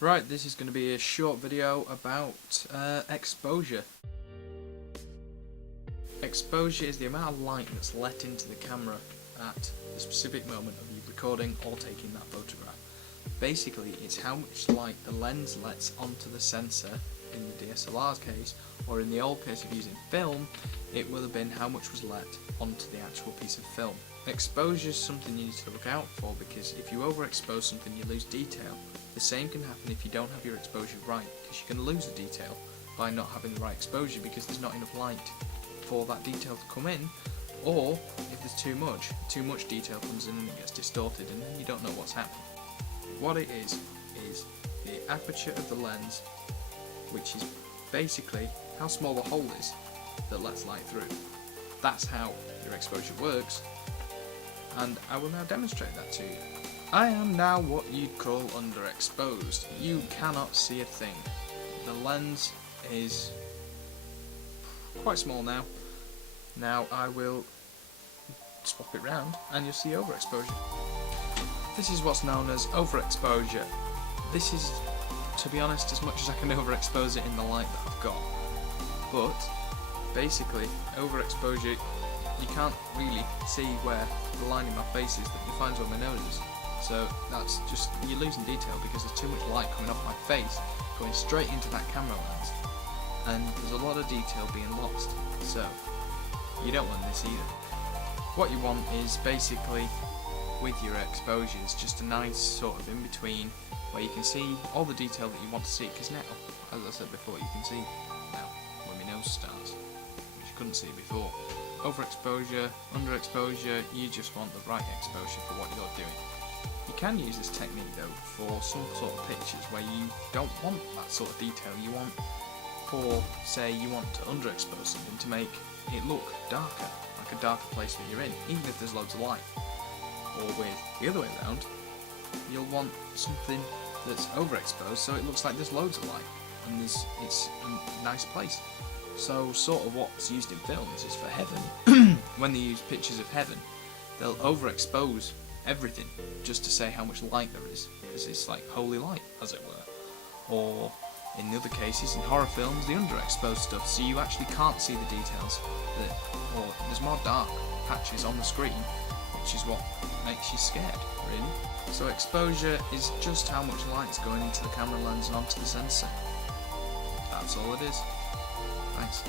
Right, this is going to be a short video about exposure. Exposure is the amount of light that's let into the camera at the specific moment of you recording or taking that photograph. Basically, it's how much light the lens lets onto the sensor in the DSLR's case, or in the old case of using film, it will have been how much was let onto the actual piece of film. Exposure is something you need to look out for, because if you overexpose something you lose detail. The same can happen if you don't have your exposure right, because you can lose a detail by not having the right exposure because there's not enough light for that detail to come in, or if there's too much detail comes in and it gets distorted and then you don't know what's happening. What it is the aperture of the lens, which is basically how small the hole is that lets light through. That's how your exposure works, and I will now demonstrate that to you. I am now what you'd call underexposed. You cannot see a thing. The lens is quite small now. Now I will swap it round and you'll see overexposure. This is what's known as overexposure. This is, to be honest, as much as I can overexpose it in the light that I've got. But basically, overexposure, you can't really see where the line in my face is that defines where my nose is. So that's just, you're losing detail because there's too much light coming off my face, going straight into that camera lens, and there's a lot of detail being lost. So you don't want this either. What you want is basically, with your exposures, just a nice sort of in between where you can see all the detail that you want to see, because now, as I said before, you can see now where my nose starts, which you couldn't see before. Overexposure, underexposure, you just want the right exposure for what you're doing. You can use this technique though for some sort of pictures where you don't want that sort of detail. You want, for say you want to underexpose something to make it look darker, like a darker place that you're in, even if there's loads of light. Or with the other way around, you'll want something that's overexposed so it looks like there's loads of light and it's a nice place. So sort of what's used in films is for heaven. When they use pictures of heaven, they'll overexpose everything just to say how much light there is, because it's like holy light, as it were. Or in the other cases, in horror films, the underexposed stuff, so you actually can't see the details, or there's more dark patches on the screen, which is what makes you scared, really. So exposure is just how much light's going into the camera lens and onto the sensor. That's all it is. Thanks.